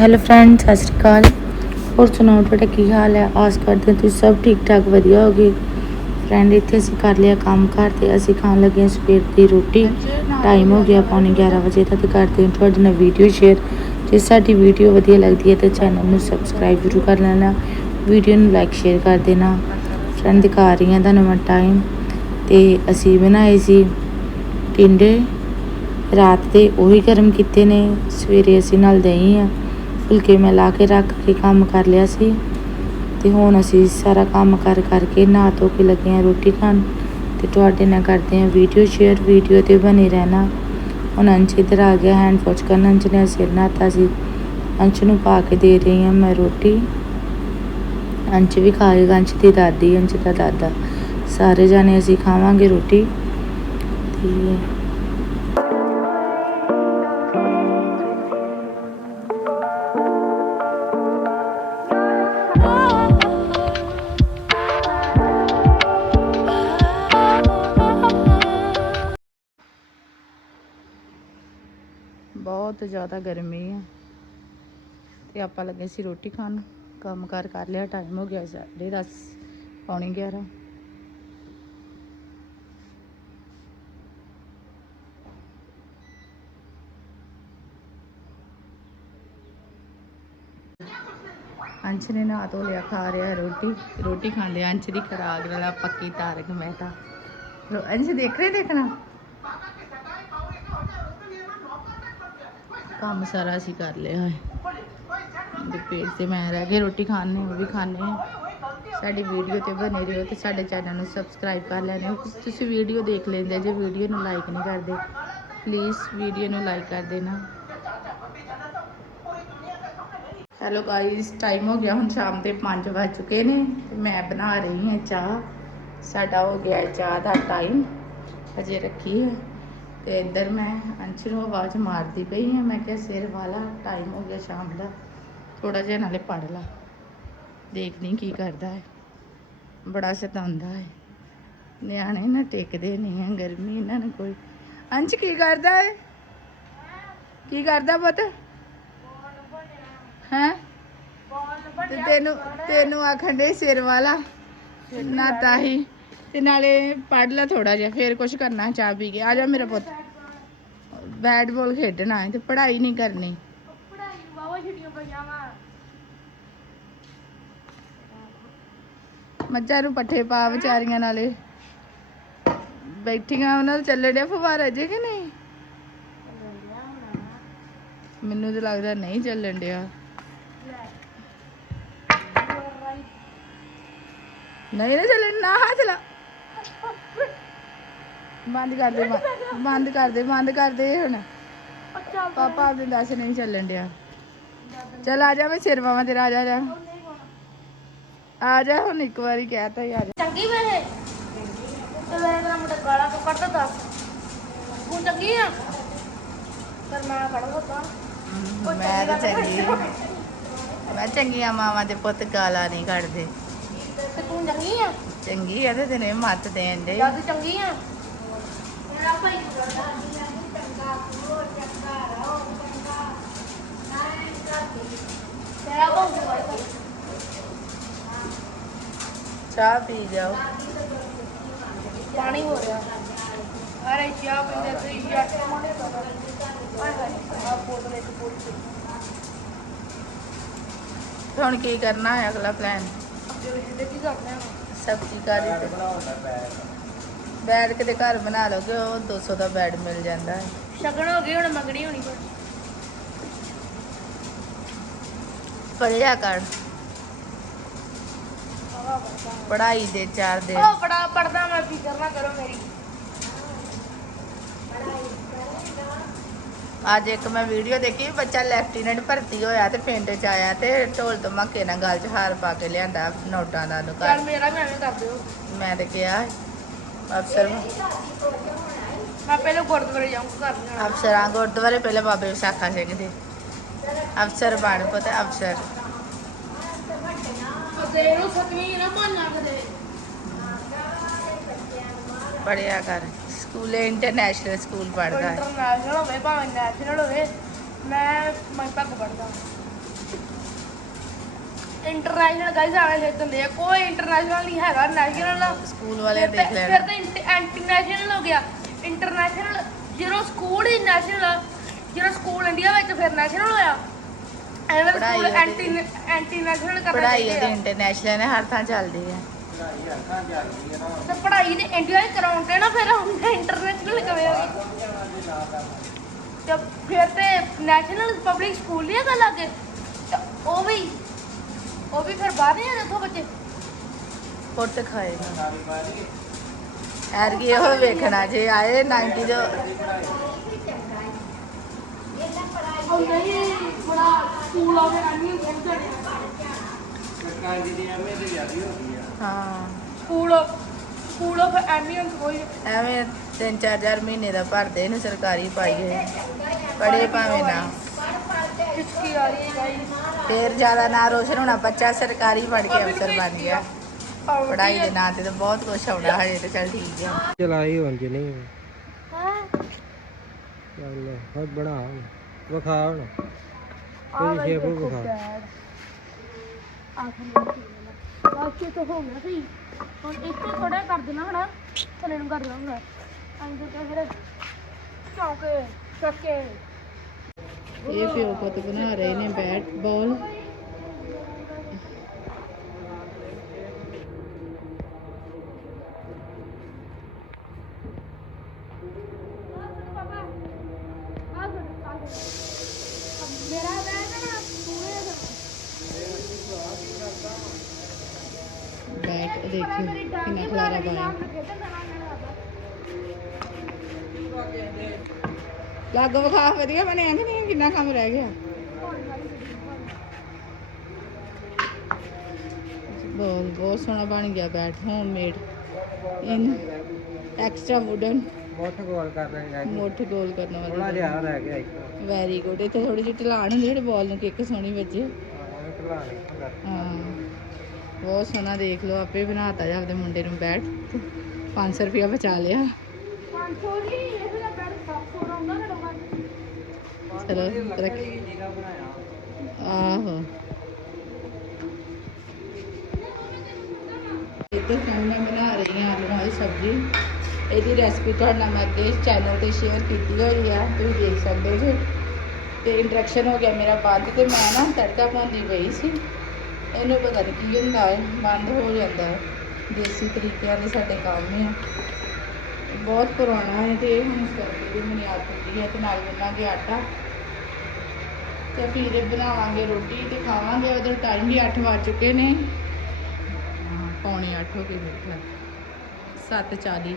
Hello friend ਸਤਿ ਸ਼੍ਰੀ ਅਕਾਲ। ਹੋਰ ਸੁਣਾਓ, ਤੁਹਾਡਾ ਕੀ ਹਾਲ ਹੈ? ਆਸ ਕਰਦੇ ਹਾਂ ਤੁਸੀਂ ਸਭ ਠੀਕ ਠਾਕ ਵਧੀਆ ਹੋਗੇ ਫਰੈਂਡ ਇੱਥੇ ਅਸੀਂ ਕਰ ਲਿਆ ਕੰਮ ਘਰ ਤੇ ਅਸੀਂ ਖਾਣ ਲੱਗੇ ਹਾਂ ਸਵੇਰ ਦੀ ਰੋਟੀ। ਟਾਈਮ ਹੋ ਗਿਆ ਪੌਣੇ 11 ਵਜੇ ਤੱਕ ਕਰਦੇ ਹਾਂ ਤੁਹਾਡੇ ਨਾਲ ਵੀਡੀਓ ਸ਼ੇਅਰ ਜੇ ਸਾਡੀ ਵੀਡੀਓ ਵਧੀਆ ਲੱਗਦੀ ਹੈ ਤਾਂ ਚੈਨਲ ਨੂੰ ਸਬਸਕ੍ਰਾਈਬ ਜ਼ਰੂਰ ਕਰ ਲੈਣਾ। ਵੀਡੀਓ ਨੂੰ ਲਾਈਕ ਸ਼ੇਅਰ ਕਰ ਦੇਣਾ। ਫਰੈਂਡ ਦਿਖਾ ਰਹੀ ਹਾਂ ਤੁਹਾਨੂੰ ਮੈਂ ਟਾਈਮ ਤੇ ਅਸੀਂ ਬਣਾਏ ਸੀ ਟਿੰਡੇ। ਰਾਤ ਦੇ ਉਹੀ ਗਰਮ ਕੀਤੇ ਨੇ। ਸਵੇਰੇ ਅਸੀਂ ਨਾਲ ਦਹੀਂ ਆ। ਫੁਲਕੇ ਮੈਂ ਲਾ ਕੇ ਰੱਖ ਕੇ ਕੰਮ ਕਰ ਲਿਆ ਸੀ। ਤੇ ਹੁਣ ਅਸੀਂ ਸਾਰਾ ਕੰਮ ਕਰ ਕਰਕੇ ਨਹਾ ਧੋ ਕੇ ਲੱਗੇ ਆ ਰੋਟੀ ਖਾਣ। ਤੇ ਤੁਹਾਡੇ ਨਾਲ ਕਰਦੇ ਆ ਵੀਡੀਓ ਸ਼ੇਅਰ ਵੀਡੀਓ ਤੇ ਬਣੇ ਰਹਿਣਾ। ਹੁਣ ਅੰਸ਼ ਇੱਧਰ ਆ ਗਿਆ ਹੈਂਡ ਵਾਸ਼ ਕਰਨ। ਅੰਸ਼ ਨੇ ਸਿਰ ਨਹਾਤਾ ਸੀ। ਅੰਸ਼ ਨੂੰ ਪਾ ਕੇ ਦੇ ਰਹੀ ਹਾਂ ਮੈਂ ਰੋਟੀ। ਅੰਸ਼ ਵੀ ਖਾਏਗਾ, ਅੰਸ਼ ਦੀ ਦਾਦੀ, ਅੰਸ਼ ਦਾ ਦਾਦਾ। ਸਾਰੇ ਜਾਣੇ ਅਸੀਂ ਖਾਵਾਂਗੇ ਰੋਟੀ। ਤੇ ਬਹੁਤ ਜ਼ਿਆਦਾ ਗਰਮੀ ਆ। ਤੇ ਆਪਾਂ ਲੱਗੇ ਸੀ ਰੋਟੀ ਖਾਣ। ਕੰਮ ਕਾਰ ਕਰ ਲਿਆ ਟਾਈਮ ਹੋ ਗਿਆ ਸਾਢੇ ਦਸ, ਪੌਣੇ 11 ਅੰਸ਼ ਨੇ ਨਹਾ ਧੋ ਲਿਆ, ਖਾ ਰਿਹਾ ਰੋਟੀ। ਰੋਟੀ ਖਾਂਦੇ ਅੰਸ਼ ਦੀ ਖਰਾਕ ਵਾਲਾ ਪੱਕੀ ਤਾਰਕ ਮਹਿਤਾ। ਲੋ, ਅੰਸ਼ ਦੇਖ ਰਹੇ ਦੇਖਣਾ? ਕੰਮ ਸਾਰਾ ਅਸੀਂ ਕਰ ਲਿਆ ਹੈ। ਤੇ ਪੇਟ ਤੇ ਮੈਂ ਰਹਿ ਗਏ ਰੋਟੀ ਖਾਣੇ ਉਹ ਵੀ ਖਾਣੇ ਸਾਡੀ ਵੀਡੀਓ ਤੇ ਬਣੇ ਰਹੋ ਤੇ ਸਾਡੇ ਚੈਨਲ ਨੂੰ ਸਬਸਕ੍ਰਾਈਬ ਕਰ ਲੈਣਾ ਤੁਸੀਂ ਵੀਡੀਓ ਦੇਖ ਲੈਂਦੇ ਜੇ ਵੀਡੀਓ ਨੂੰ ਲਾਈਕ ਨਹੀਂ ਕਰਦੇ ਪਲੀਜ਼ ਵੀਡੀਓ ਨੂੰ ਲਾਈਕ ਕਰ ਦੇਣਾ। ਹੈਲੋ ਗਾਇਸ ਟਾਈਮ ਹੋ ਗਿਆ, ਹੁਣ ਸ਼ਾਮ ਦੇ 5 ਵੱਜ ਚੁੱਕੇ ਨੇ ਤੇ ਮੈਂ ਬਣਾ ਰਹੀ ਹਾਂ ਚਾਹ। ਸਾਡਾ ਹੋ ਗਿਆ ਹੈ ਚਾਹ ਦਾ ਟਾਈਮ ਅਜੇ ਰੱਖੀ ਹੈ। ਤੇ ਇੱਧਰ ਮੈਂ ਅੰਸ਼ ਨੂੰ ਆਵਾਜ਼ ਮਾਰਦੀ ਪਈ ਹਾਂ ਮੈਂ ਕਿਹਾ ਸਿਰ ਵਾਲਾ ਟਾਈਮ ਹੋ ਗਿਆ ਸ਼ਾਮ ਦਾ ਥੋੜਾ ਜਿਹਾ ਨਾਲੇ ਪੜ ਲਾ। ਦੇਖਦੀ ਕੀ ਕਰਦਾ ਹੈ। ਬੜਾ ਸਤਾਉਂਦਾ ਹੈ। ਨਿਆਣੇ ਨਾ ਟਿਕਦੇ ਨਹੀਂ ਹੈ ਗਰਮੀ ਇਹਨਾਂ ਨੂੰ ਕੋਈ। ਅੰਸ਼ ਕੀ ਕਰਦਾ ਹੈ? ਕੀ ਕਰਦਾ ਪੁੱਤ? ਹੈ? ਤੈਨੂੰ ਤੈਨੂੰ ਆਖਣ ਦੇ ਸਿਰ ਵਾਲਾ ਨਾ ਤਾਹੀ ਤੇ ਨਾਲੇ ਪੜ ਲੈ ਥੋੜਾ ਜਿਹਾ ਫੇਰ ਕੁਝ ਕਰਨਾ ਚਾਹ ਪੀ ਕੇ। ਆ ਜਾ ਮੇਰਾ ਪੁੱਤ। ਬੈਟ ਬਾਲ ਖੇਡਣਾ ਹੈ ਤੇ ਪੜ੍ਹਾਈ ਨਹੀਂ ਕਰਨੀ। ਮੱਝਾਂ ਨੂੰ ਪੱਠੇ ਪਾ ਵਿਚਾਰੀਆਂ ਨਾਲੇ। ਬੈਠੀਆਂ ਉਹਨਾਂ ਦੇ ਚੱਲੇ ਡੇ ਫੁਵਾਰਾ ਜੇ ਕਿ ਨਹੀਂ? ਮੈਨੂੰ ਤਾਂ ਲੱਗਦਾ ਨਹੀਂ ਚੱਲਣ ਡਿਆ। ਨਹੀਂ ਨਾ ਚੱਲਣ ਨਾ ਹੱਥ ਲਾ। ਬੰਦ ਕਰ ਦੇ ਬੰਦ- ਬੰਦ ਕਰ ਦੇ ਬੰਦ ਕਰ ਦੇ ਹੁਣ। ਪਾਪਾ ਆਪਦੇ ਦੱਸ ਨਹੀਂ ਚੱਲਣ ਡਿਆ। ਚੱਲ ਆ ਜਾ ਮੈਂ ਸਿਰ ਵਾਵਾਂ ਤੇਰਾ ਆ ਜਾ ਆ ਜਾ। ਆ ਜਾ ਹੁਣ ਇੱਕ ਵਾਰੀ ਕਹਿਤਾ ਹੀ ਆ ਜਾ। ਚੰਗੀ ਵੇ ਇਹ? ਤੇ ਮੈਂ ਤੇਰਾ ਮੁੰਡਾ ਗਾਲਾਂ ਕੱਢਦਾ ਦੱਸ ਤੂੰ। ਚੰਗੀ ਆ? ਪਰ ਮੈਂ ਕੜੂੰਗਾ ਤਾਂ। ਮੈਂ ਤਾਂ ਚੰਗੀ ਮੈਂ ਚੰਗੀਆਂ ਮਾਵਾਂ ਦੇ ਪੁੱਤ ਗਾਲਾਂ ਨਹੀਂ ਕੱਢਦੇ। ਤੇ ਤੂੰ ਚੰਗੀ ਆ? ਚੰਗੀ ਆ ਤੇ ਤੈਨੂੰ ਮੱਤ ਦੇਣ ਦੇ ਜਾਂ ਤੂੰ ਚੰਗੀ ਆ? ਚਾਹ ਪੀ ਜਾਓ। ਪਾਣੀ ਹੋ ਰਿਹਾ। ਅਰੇ ਚਾਹ ਪੀਂਦੇ ਤੁਸੀਂ ਤੇ ਹੁਣ ਕੀ ਕਰਨਾ ਹੈ ਅਗਲਾ ਪਲਾਨ ਦੇ ਵਿੱਚ ਤੇ? ਬੈਡ ਕਿਤੇ ਘਰ ਬਣਾ ਲਓਗੇ ਉਹ 200 ਦਾ ਬੈਡ ਮਿਲ ਜਾਂਦਾ ਹੈ। ਸ਼ਗਨ ਹੋ ਗਈ ਹੁਣ ਮੰਗਣੀ ਹੋਣੀ ਪਰ ਪੜਿਆ ਕਰ। ਪੜਾਈ ਦੇ ਚਾਰ ਦੇ ਉਹ ਬੜਾ ਪੜਦਾ ਮੈਂ ਫਿਕਰ ਨਾ ਕਰੋ ਮੇਰੀ। ਅੱਜ ਇੱਕ ਮੈਂ ਵੀਡੀਓ ਦੇਖੀ ਬੱਚਾ ਲੈਫਟੀਨੈਂਟ ਭਰਤੀ ਹੋਇਆ ਤੇ ਪਿੰਡ ਚ ਆਇਆ ਤੇ ਢੋਲ ਧਮਾਕੇ ਨਾਲ ਗਲ 'ਚ ਹਾਰ ਪਾ ਕੇ ਲਿਆਂਦਾ ਨੋਟਾਂ ਦਾ ਦੁਕਾਨ ਮੇਰਾ ਵੀ ਐਵੇਂ ਕਰ ਦਿਓ। ਮੈਂ ਤੇ ਕਿਹਾ ਅਫਸਰ ਮੈਂ ਪਹਿਲੇ ਗੁਰਦੁਆਰੇ ਜਾਊਂਗਾ ਘਰ ਜਾਣਾ। ਅਫਸਰਾਂ ਗੁਰਦੁਆਰੇ ਪਹਿਲੇ ਬਾਬੇ ਵਿਸਾਖਾ ਸਿੰਘ ਦੇ। ਅਫਸਰ ਬਣ ਪੁੱਤ ਅਫਸਰ। ਤੇ ਇਹਨੂੰ ਸਤਵੀਂ ਨਾ ਭਾਨਾ ਕਦੇ ਪੜਿਆ ਕਰ। ਸਕੂਲੇ ਇੰਟਰਨੈਸ਼ਨਲ ਸਕੂਲ ਪੜਦਾ ਹੈ। ਇੰਟਰਨੈਸ਼ਨਲ ਹੋਵੇ ਭਾਵੇਂ ਨੈਸ਼ਨਲ ਹੋਵੇ ਮੈਂ ਮੈਂ ਪੱਗ ਪੜਦਾ ਇੰਟਰਨੈਸ਼ਨਲ ਗਾਈਜ਼ ਆਣੇ ਲਿਖ ਦਿੰਦੇ ਆ ਕੋਈ ਇੰਟਰਨੈਸ਼ਨਲ ਨਹੀਂ ਹੈਗਾ ਨੈਸ਼ਨਲ ਸਕੂਲ ਵਾਲੇ ਦੇਖ ਫਿਰ ਲੈਣ। ਤਾਂ ਇੰਟਰਨੈਸ਼ਨਲ ਹੋ ਗਿਆ। ਇੰਟਰਨੈਸ਼ਨਲ ਜਦੋਂ ਸਕੂਲ ਹੀ ਨੈਸ਼ਨਲ ਜਦੋਂ ਸਕੂਲ ਇੰਡੀਆ ਵਿੱਚ ਫਿਰ ਨੈਸ਼ਨਲ ਹੋਇਆ। ਐਵੇਂ ਸਕੂਲ ਐਂਟੀ ਐਂਟੀ ਨੈਸ਼ਨਲ ਕਰਨਾ ਪੜ੍ਹਾਈ ਚਾਹੀਦਾ ਉਹਦੀ ਇੰਟਰਨੈਸ਼ਨਲ ਹੈ ਹਰ ਥਾਂ ਚੱਲਦੀ ਹੈ। ਤੇ ਪੜ੍ਹਾਈ ਨੇ ਇੰਡੀਆ 'ਚ ਕਰਾਉਂਦੇ ਨਾ ਫਿਰ ਹੁਣ ਇੰਟਰਨੈਸ਼ਨਲ ਕਿਵੇਂ ਹੋ ਗਈ? ਤੇ ਫਿਰ ਤੇ ਨੈਸ਼ਨਲ ਪਬਲਿਕ ਸਕੂਲ ਨਹੀਂ ਹੈਗਾ ਲਾਗੇ? ਉਹ ਵੀ ਉਹ ਵੀ ਫਿਰ ਬਾਹਰ ਨਹੀਂ ਉੱਥੋਂ ਬੱਚੇ? ਪੁੱਟ ਖਾਏਗਾ ਐਰਗੀ ਇਹੋ ਵੇਖਣਾ ਜੇ ਆਏ 90 ਜੋ। ਉਹ ਨਹੀਂ ਬੜਾ ਸਕੂਲ ਆ ਗਿਆ ਨਹੀਂ ਪਹੁੰਚਦੇ ਹਾਂ। ਸਕੂਲ ਸਕੂਲ ਆਫ ਐਮੀਅੰਸ ਕੋਈ। ਐਵੇਂ 3-4000 ਮਹੀਨੇ ਦਾ ਭਰਦੇ ਇਹਨੂੰ ਸਰਕਾਰੀ ਪਾਈਏ। ਪੜੇ ਭਾਵੇਂ ਨਾ। ਕਿਸਕੀ ਆ ਰਹੀ ਹੈ ਫੇਰ ਜ਼ਿਆਦਾ ਨਾ ਰੋਸ਼ਨ ਹੋਣਾ ਬੱਚਾ ਸਰਕਾਰੀ ਪੜ ਕੇ ਅਫਸਰ ਬਣ ਗਿਆ। ਪੜਾਈ ਦੇ ਨਾਂ ਤੇ ਤਾਂ ਬਹੁਤ ਕੁਝ ਆਉਣਾ ਹਜੇ ਤਾਂ ਚੱਲ ਠੀਕ ਹੈ ਚਲਾਈ ਹੁਣ ਜੇ ਨਹੀਂ ਹਾਂ। ਚੱਲ ਹੋਰ ਬਣਾ ਹੁਣ ਵਿਖਾ ਹੁਣ। ਆ ਕੋਈ ਸ਼ੇਪ ਵਿਖਾ। ਆਖਰੀ ਬਾਕੀ ਤਾਂ ਹੋ ਗਿਆ ਸਹੀ। ਹੁਣ ਇੱਥੇ ਥੋੜਾ ਕਰ ਦੇਣਾ ਹਣਾ ਥੱਲੇ ਨੂੰ ਕਰ ਦੇਣਾ ਅੰਦਰ ਤੇ ਫਿਰ ਚੌਕੇ ਚੱਕੇ। ਇਹ ਪਿਓ ਪੁੱਤ ਬਣਾ ਰਹੇ ਨੇ ਬੈਟ ਬਾਲ ਮੇਰਾ ਬੈਗ ਨਾ ਪੂਰੇ ਬੈਟ ਦੇਖਿਓ ਕਿੰਨਾ ਖਲਾਰਾ ਪਾਇਆ ਲਾਗੋ ਵਿਖਾ ਵਧੀਆ ਬਣਿਆ ਕਿ ਨਹੀਂ? ਕਿੰਨਾ ਕੰਮ ਰਹਿ ਗਿਆ? ਬਹੁਤ ਬਹੁਤ ਸੋਹਣਾ ਬਣ ਗਿਆ bat homemade in extra wooden ਬਹੁਤ ਗੋਲ ਕਰ ਰਹੇ ਹੈ ਮੋਠ ਗੋਲ ਕਰਨ ਥੋੜਾ ਵਾਲੀ ਜਿਹਾ ਰਹਿ ਗਿਆ ਇੱਕ। ਵੈਰੀ ਗੁੱਡ ਇੱਥੇ ਥੋੜੀ ਜਿਹੀ ਢਲਾਣ ਹੁੰਦੀ ਜਿਹੜੇ ਬਾਲ ਨੂੰ ਕਿੱਕ ਸੋਹਣੀ ਵੱਜੇ। ਹਾਂ ਬਹੁਤ ਸੋਹਣਾ ਦੇਖ ਲਓ ਆਪੇ ਬਣਾਤਾ ਜਾ ਆਪਦੇ ਮੁੰਡੇ ਨੂੰ ਬੈਟ 500 ਰੁਪਇਆ ਬਚਾ ਲਿਆ। 500 ਨਹੀਂ ਇਹ ਜਿਹੜਾ ਬੈਗ 700 ਦਾ ਹੁੰਦਾ ਚਲੋ, ਰੱਖ। ਜੀਰਾ ਬਣਾਇਆ ਆਹੋ ਇੱਧਰ ਹੁਣ ਮੈਂ ਬਣਾ ਰਹੀ ਹਾਂ ਆਲੂਆਂ ਦੀ ਸਬਜ਼ੀ। ਇਹਦੀ ਰੈਸਪੀ ਤੁਹਾਡੇ ਨਾਲ ਮੈਂ ਅੱਗੇ ਚੈਨਲ ਤੇ ਸ਼ੇਅਰ ਕੀਤੀ ਹੋਈ ਆ, ਤੁਸੀਂ ਦੇਖ ਸਕਦੇ ਜੇ। ਤੇ ਇੰਟਰੈਕਸ਼ਨ ਹੋ ਗਿਆ ਮੇਰਾ ਬੰਦ ਤੇ ਮੈਂ ਨਾ ਤੜਕਾ ਪਾਉਂਦੀ ਪਈ ਸੀ। ਇਹਨੂੰ ਪਤਾ ਨਹੀਂ ਕੀ ਹੁੰਦਾ ਹੈ, ਬੰਦ ਹੋ ਜਾਂਦਾ ਹੈ। ਦੇਸੀ ਤਰੀਕਿਆਂ ਦੇ ਸਾਡੇ ਕੰਮ ਆ। ਬਹੁਤ ਪੁਰਾਣਾ ਹੈ ਤੇ ਹੁਣ ਇਸ ਕਰਕੇ ਦੀ ਬੁਨਿਆਦ ਹੁੰਦੀ ਹੈ ਤੇ ਨਾਲ ਗੁੰਨਾਂਗੇ ਆਟਾ। ਤੇ ਫਿਰ ਬਣਾਵਾਂਗੇ ਰੋਟੀ ਤੇ ਖਾਵਾਂਗੇ ਉਧਰ ਟਾਈਮ ਵੀ 8 ਵੱਜ ਚੁੱਕੇ ਨੇ। ਪੌਣੇ 8 ਹੋ ਗਏ ਮੇਰੇ 7:40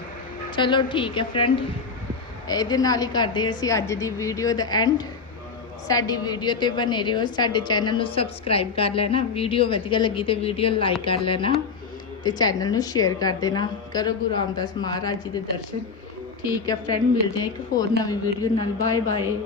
ਚਲੋ। ਠੀਕ ਹੈ ਫਰੈਂਡ ਇਹਦੇ ਨਾਲ ਹੀ ਕਰਦੇ ਅਸੀਂ ਅੱਜ ਦੀ ਵੀਡੀਓ ਦਾ ਐਂਡ ਸਾਡੀ ਵੀਡੀਓ ਤੇ ਬਨੇ ਰਹੋ। ਸਾਡੇ ਚੈਨਲ ਨੂੰ ਸਬਸਕ੍ਰਾਈਬ ਕਰ ਲੈਣਾ। ਵੀਡੀਓ ਵਧੀਆ ਲੱਗੀ ਤੇ ਵੀਡੀਓ ਲਾਈਕ ਕਰ ਲੈਣਾ। ਤੇ ਚੈਨਲ ਨੂੰ ਸ਼ੇਅਰ ਕਰ ਦੇਣਾ। ਕਰੋ ਗੁਰੂ ਰਾਮਦਾਸ ਮਹਾਰਾਜ ਜੀ ਦੇ ਦਰਸ਼ਨ। ਠੀਕ ਹੈ ਫਰੈਂਡ ਮਿਲਦੇ ਹਾਂ ਇੱਕ ਹੋਰ ਨਵੀਂ ਵੀਡੀਓ ਨਾਲ। Bye bye